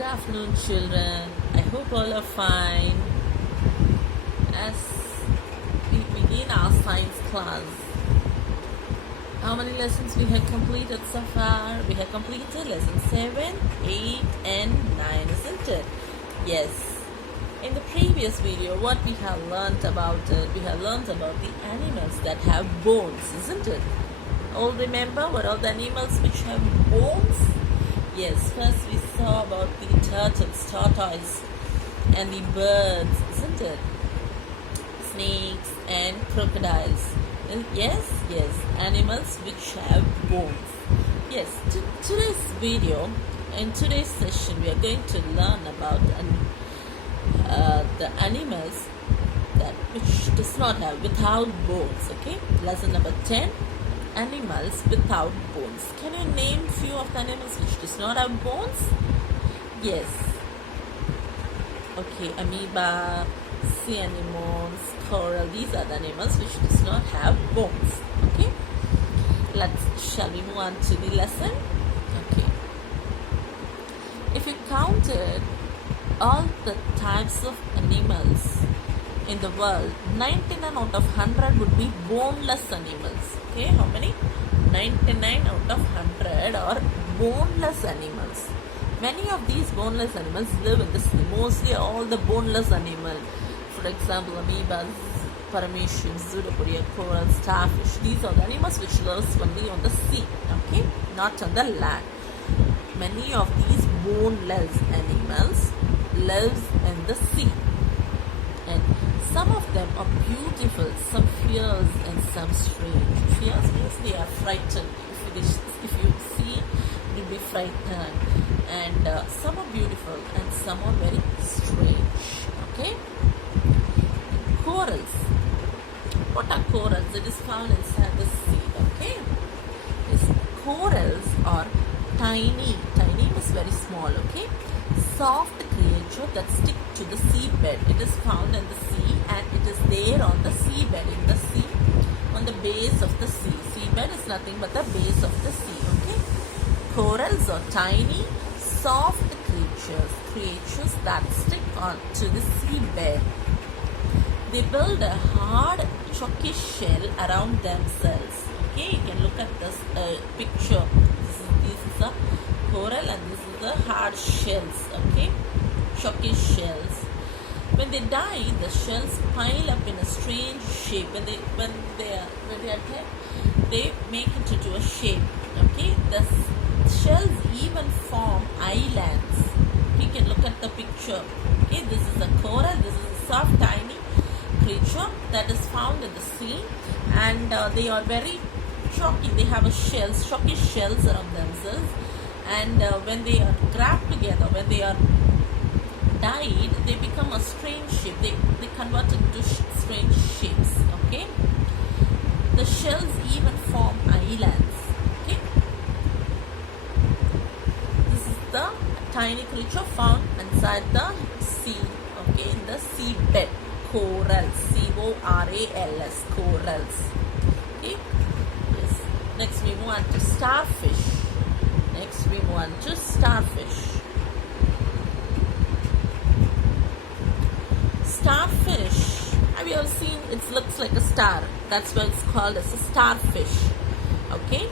Good afternoon, children. I hope all are fine. As we begin our science class, how many lessons we have completed so far? We have completed lesson 7, 8 and 9, isn't it? Yes. In the previous video, what we have learnt about it, we have learnt about the animals that have bones, isn't it? All remember what are the animals which have bones? Yes, first we saw about the turtles, tortoise, and the birds, isn't it? Snakes and crocodiles. Yes, animals which have bones. Yes, today's video, in today's session, we are going to learn about the animals that which does not have, without bones. Okay, lesson number 10. Animals without bones. Can you name few of the animals which does not have bones? Yes. Okay, amoeba, sea anemones, coral. These are the animals which does not have bones. Okay. Shall we move on to the lesson? Okay. If you counted all the types of animals in the world, 99 out of 100 would be boneless animals. Okay, how many? 99 out of 100 are boneless animals. Many of these boneless animals live in the sea. Mostly all the boneless animals, for example, amoebas, parameciums, pseudopodia, coral, starfish. These are the animals which live only on the sea. Okay, not on the land. Many of these boneless animals live in the sea. And some of them are beautiful, some fierce and some strange. Fierce means they are frightened. If you see, you'll be frightened. And some are beautiful and some are very strange. Okay? Corals. What are corals? It is found inside the sea. Okay? Yes, corals are tiny. Tiny means very small. Okay? Soft creature that stick to the seabed. It is found in the sea and it is there on the seabed, in the sea, on the base of the sea. Seabed is nothing but the base of the sea. Okay, corals are tiny, soft creatures that stick on to the seabed. They build a hard, chalky shell around themselves. Okay, you can look at this picture. This is a coral and this is the hard shells. Okay, chalky shells. When they die, the shells pile up in a strange shape. When they are dead, they make it into a shape. Okay, the shells even form islands. You can look at the picture. Okay, this is a coral. This is a soft, tiny creature that is found in the sea, and they are very chalky. They have chalky shells around themselves. And when they are grabbed together, when they are died, they become a strange shape. They convert into strange shapes. Okay. The shells even form islands. Okay. This is the tiny creature found inside the sea. Okay, in the seabed. Corals. C-O-R-A-L-S. Corals. Okay. Yes. Next we move on to starfish. Next we move on to starfish. Starfish, have you ever seen, it looks like a star. That's why it's called as a starfish. Okay,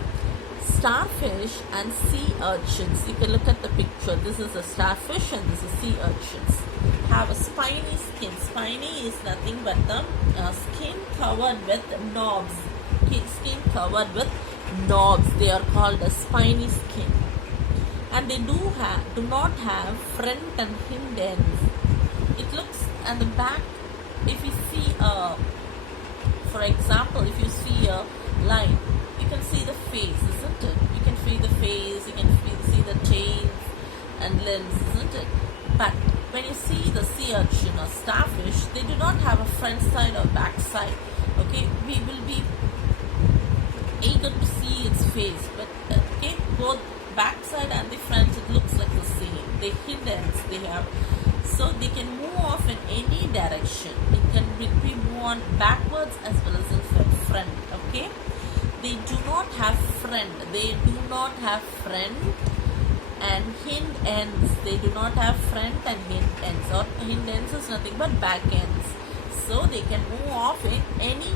starfish and sea urchins. You can look at the picture. This is a starfish and this is sea urchins. Have a spiny skin. Spiny is nothing but the skin covered with knobs. Okay, skin covered with knobs. They are called a spiny skin. And they do not have front and hind ends. It looks at the back. If you see for example, if you see a line, you can see the face, isn't it? You can see the face, you can see the tails and limbs, isn't it? But when you see the sea urchin or starfish, they do not have a front side or back side. Okay, we will be eager to see its face, but okay, both back side and the front, it looks like the same. The hind ends they have, so they can move off in any direction. It can be moved on backwards as well as in front. Okay, they do not have front. And hind ends, they do not have front and hind ends, or hind ends is nothing but back ends. So they can move off in any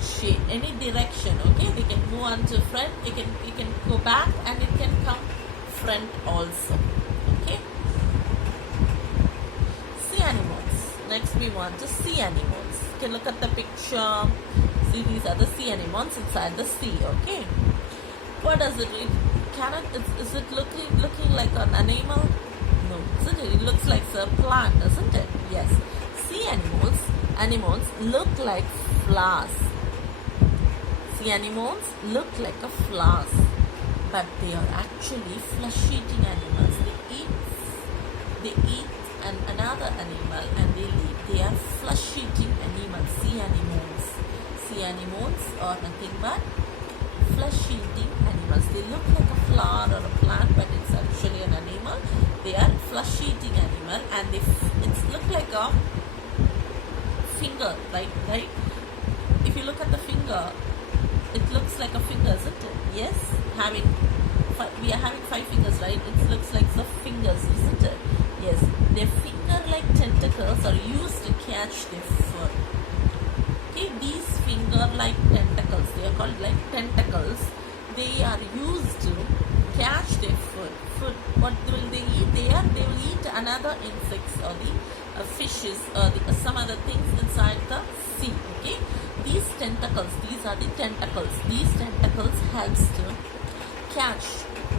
shape, any direction. Okay, they can move on to front, it can go back, and it can come front also. Okay. Sea animals. Next we want to see animals. You can look at the picture. See, these are the sea animals inside the sea. Okay. What does it? Is it looking like an animal? No, isn't it? It looks like a plant, doesn't it? Yes. Sea animals look like flowers. Sea animals look like a flowers, but they are actually flesh-eating animals. They eat another animal and they live. They are flesh-eating animals. Sea animals. Sea animals are nothing but flesh-eating animals. They look like a flower or a plant, but it's actually an animal. They are flesh-eating animal, and it's look like a finger, right? If you look at the finger, it looks like a finger, isn't it? Yes, we are having 5 fingers, right? It looks like the fingers, isn't it? Yes, their finger-like tentacles are used to catch their food. Okay, these finger-like tentacles, they are called like tentacles. They are used to catch their food. What will they eat? They will eat another insects or the fishes or some other things inside the sea. Okay, these tentacles, these are the tentacles. These tentacles helps to catch.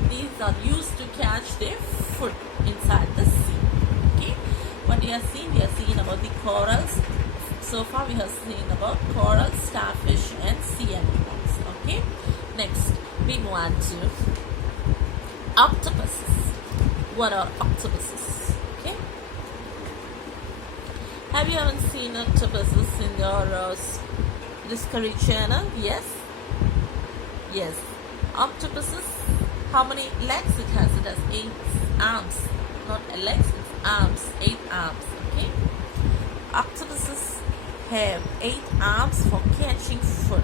These are used to catch their food inside the sea. Okay, what we are seeing about the corals. So far we have seen about coral, starfish and sea animals. Okay. Next we move on to octopuses. What are octopuses? Okay. Have you ever seen octopuses in your Discovery Channel? Yes. Yes. Octopuses. How many legs it has? It has 8 arms. Not legs, it's arms. 8 arms. Okay. Octopuses have 8 arms for catching food.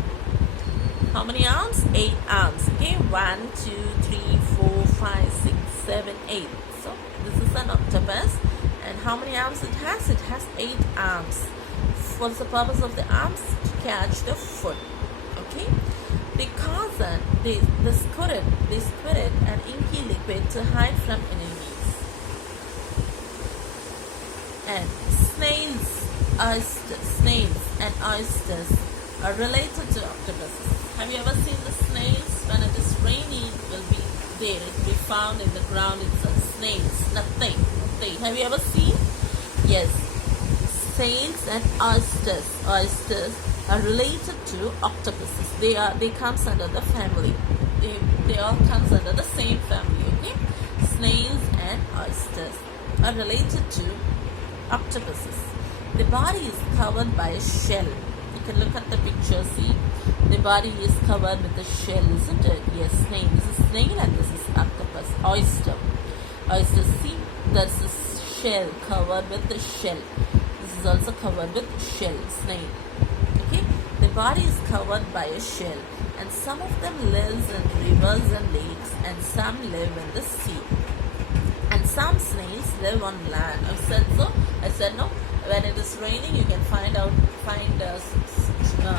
How many arms? 8 arms. Okay, 1, 2, 3, 4, 5, 6, 7, 8. So this is an octopus. And how many arms it has? It has 8 arms. What's the purpose of the arms? To catch the food. Okay. They squirt an inky liquid to hide from enemies. And snails and oysters are related to octopuses. Have you ever seen the snails? When it is raining, it will be there. It will be found in the ground. It's snails. Nothing. Have you ever seen? Yes. Snails and oysters are related to octopuses. They comes under the family. They all comes under the same family. Okay. Snails and oysters are related to octopuses. The body is covered by a shell. You can look at the picture, see? The body is covered with a shell, isn't it? Yes, snail. This is snail and this is octopus. Oyster, see? That's the shell covered with the shell. This is also covered with shell, snail. Okay? The body is covered by a shell. And some of them lives in rivers and lakes, and some live in the sea. And some snails live on land. I said no. When it is raining, you can find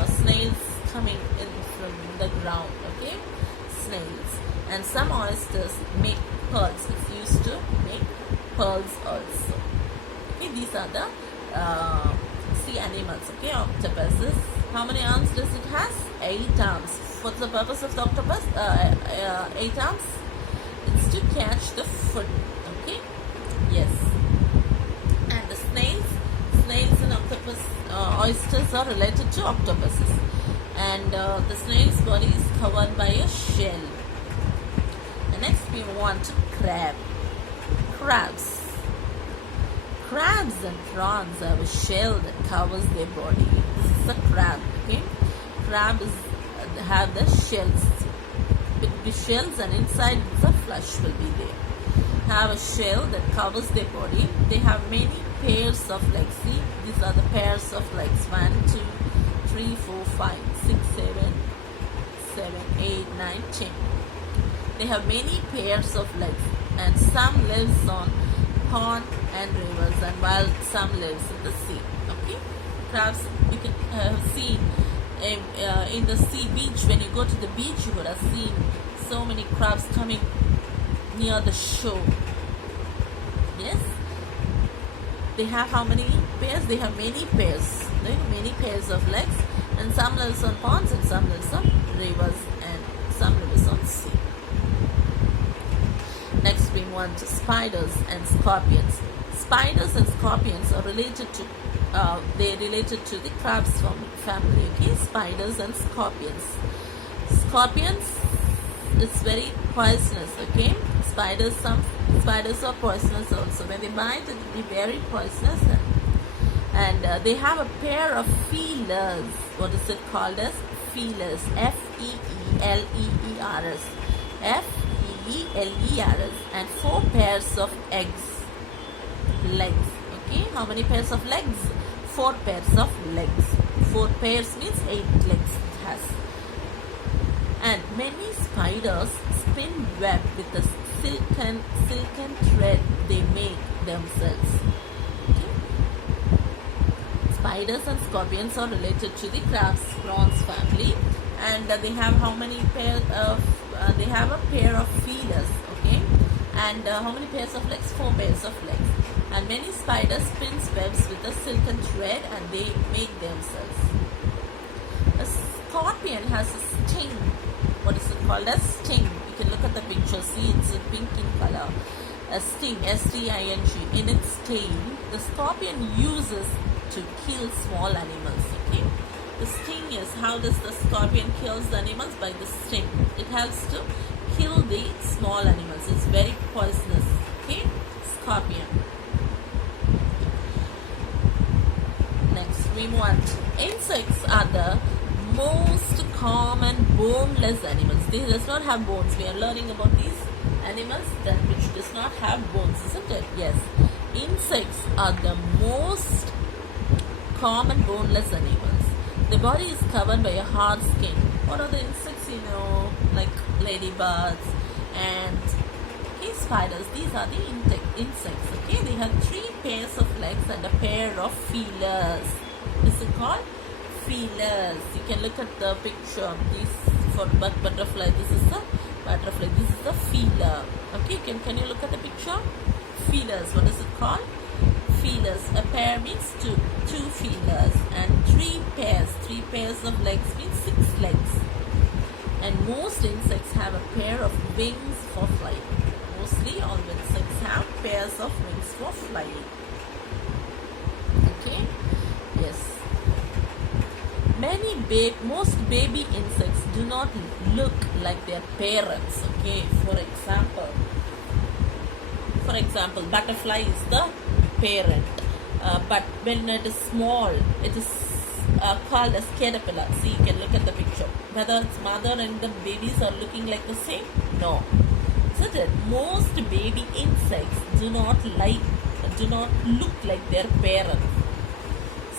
snails coming in from the ground. Okay, snails. And some oysters make pearls. It's used to make pearls also. Okay, these are the sea animals. Okay, octopuses. How many arms does it has? 8 arms. What's the purpose of the octopus? 8 arms. It's to catch the food. Okay. Yes. And the snails and octopus, oysters are related to octopuses. And the snail's body is covered by a shell. And next we want to crabs. Crabs and prawns have a shell that covers their body. This is a crab. Okay, crabs have the shells, and inside the flesh will be there. Have a shell that covers their body. They have many pairs of legs. See, these are the pairs of legs. 1, 2, 3, 4, 5, 6, 7, 8, 9, 10. They have many pairs of legs. and some lives on pond and rivers, and while some lives in the sea. Okay, crabs you can see in the sea beach. When you go to the beach, you would have seen so many crabs coming near the shore. Yes, they have how many pairs? They have many pairs. They have many pairs of legs, and some lives on ponds and some lives on rivers and some lives on sea. Next we want spiders and scorpions. Spiders and scorpions are related to they're related to the crabs family. Okay, spiders and scorpions. Scorpions is very poisonous. Okay, some spiders are poisonous also. When they bite, it will be very poisonous, and they have a pair of feelers. What is it called as? Feelers. Feelers. Feelers, and 4 pairs of legs. Okay, how many pairs of legs? 4 pairs of legs. 4 pairs means 8 legs it has. And many spiders spin web with the silken thread they make themselves. Okay. Spiders and scorpions are related to the crabs prawns family, and they have how many pairs of they have a pair of feelers. Okay, and how many pairs of legs? 4 pairs of legs. And many spiders spin webs with a silken thread, and they make themselves. A scorpion has a sting. What is it called? A sting. You can look at the picture. See, it's in pink in color. A sting, S-T-I-N-G. In its tail, the scorpion uses to kill small animals. Okay. The sting is, how does the scorpion kills the animals? By the sting. It helps to kill the small animals. It's very poisonous. Okay, scorpion. Next, we want insects are the most common boneless animals. They does not have bones. We are learning about these animals that which does not have bones, isn't it? Yes. Insects are the most common boneless animals. The body is covered by a hard skin. What are the insects? You know, like ladybugs and spiders. These are the insects. Okay, they have 3 pairs of legs and a pair of feelers. Is it called? Feelers. You can look at the picture. This for butterfly. This is the butterfly. This is the feeler. Okay, can you look at the picture? Feelers. What is it called? Feelers. A pair means two feelers, and 3 pairs. 3 pairs of legs means 6 legs. And most insects have a pair of wings for flight. Mostly all insects have pairs of wings for flying. Okay. Yes. Most baby insects do not look like their parents. Okay. For example, butterfly is the parent, but when it is small, it is called as caterpillar. See, you can look at the picture. Whether its mother and the babies are looking like the same? No. Isn't it? Most baby insects do not look like their parents.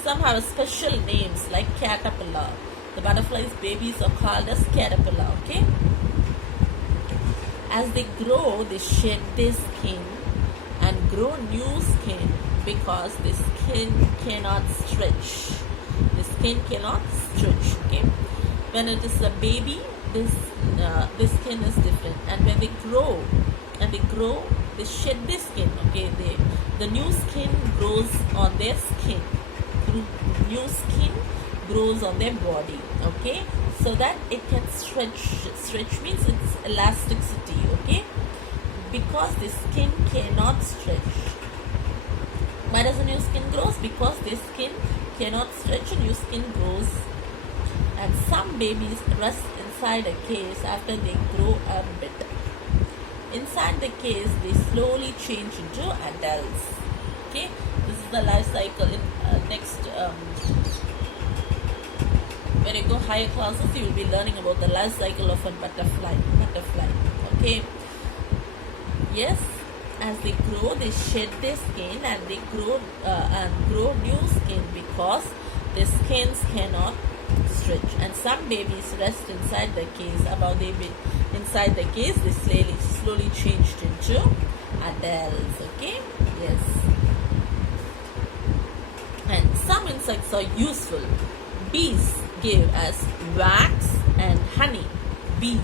Some have special names like caterpillar. The butterfly's babies are called as caterpillar. Okay. As they grow, they shed their skin and grow new skin because the skin cannot stretch. The skin cannot stretch. Okay. When it is a baby, this skin is different, and when they grow, they shed their skin. Okay, the new skin grows on their skin. New skin grows on their body. Okay, so that it can stretch. Stretch means it's elasticity. Okay, because the skin cannot stretch. Why does the new skin grows? Because the skin cannot stretch, a new skin grows. And some babies rest inside a case after they grow a bit. Inside the case, they slowly change into adults. Okay, this is the life cycle. In next, when you go higher classes, you will be learning about the life cycle of a butterfly. Okay. Yes, as they grow, they shed their skin and they grow new skin because their skins cannot stretch. And some babies rest inside the case above inside the case they slowly changed into adults. Okay, yes. And some insects are useful. Bees give us wax and honey. Bees.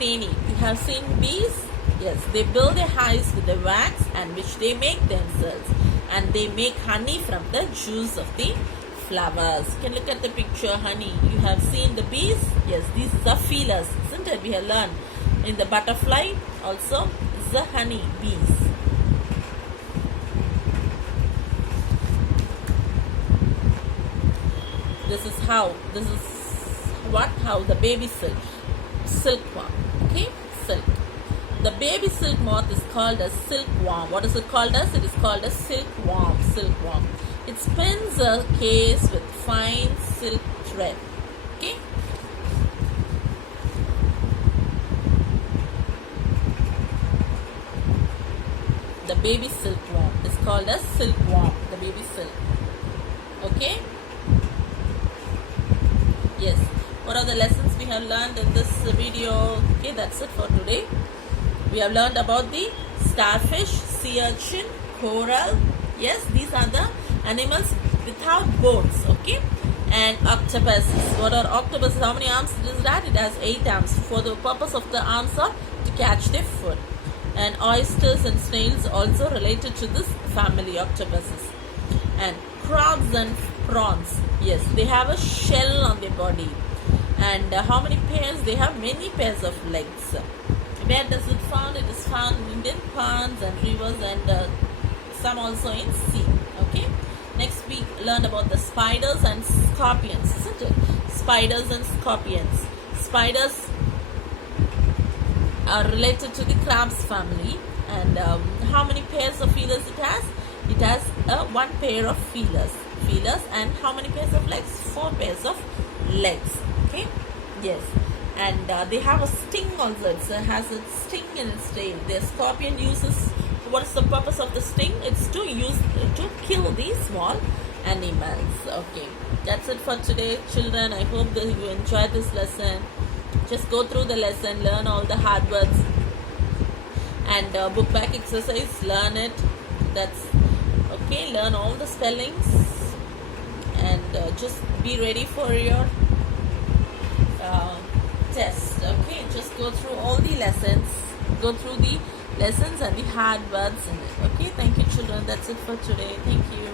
Tani, you have seen bees? Yes, they build their hives with the wax and which they make themselves, and they make honey from the juice of the flowers. You can look at the picture, honey. You have seen the bees? Yes, these are feelers, isn't it? We have learned in the butterfly also is the honey bees. This is how the baby silkworm. Okay, silk. The baby silk moth is called a silkworm. What is it called as? It is called a silkworm. Silkworm. It spins a case with fine silk thread. Okay. The baby silkworm is called a silkworm. The baby silk. Okay. Yes. What are the lessons we have learned in this video? Okay, that's it for today. We have learned about the starfish, sea urchin, coral. Yes, these are the animals without bones. Okay, and octopuses. What are octopuses? How many arms it is that? It has 8 arms. For the purpose of the arms are to catch their food. And oysters and snails also related to this family, octopuses. And crabs and prawns. Yes, they have a shell on their body. And how many pairs? They have many pairs of legs. Where does it found? It is found in ponds and rivers and some also in sea. Okay. Next we learned about the spiders and scorpions, isn't it? Spiders and scorpions. Spiders are related to the crabs family. And how many pairs of feelers it has? It has 1 pair of feelers. And how many pairs of legs? 4 pairs of legs. Okay. Yes. And they have a sting also. It has a sting in its tail. The scorpion uses, what is the purpose of the sting? It's to kill these small animals. Okay, that's it for today, children. I hope that you enjoyed this lesson. Just go through the lesson, learn all the hard words, and book back exercise, learn it. That's okay. Learn all the spellings, and just be ready for your test. Okay, just go through all the lessons, and the hard words in it. Okay, thank you, children. That's it for today. Thank you.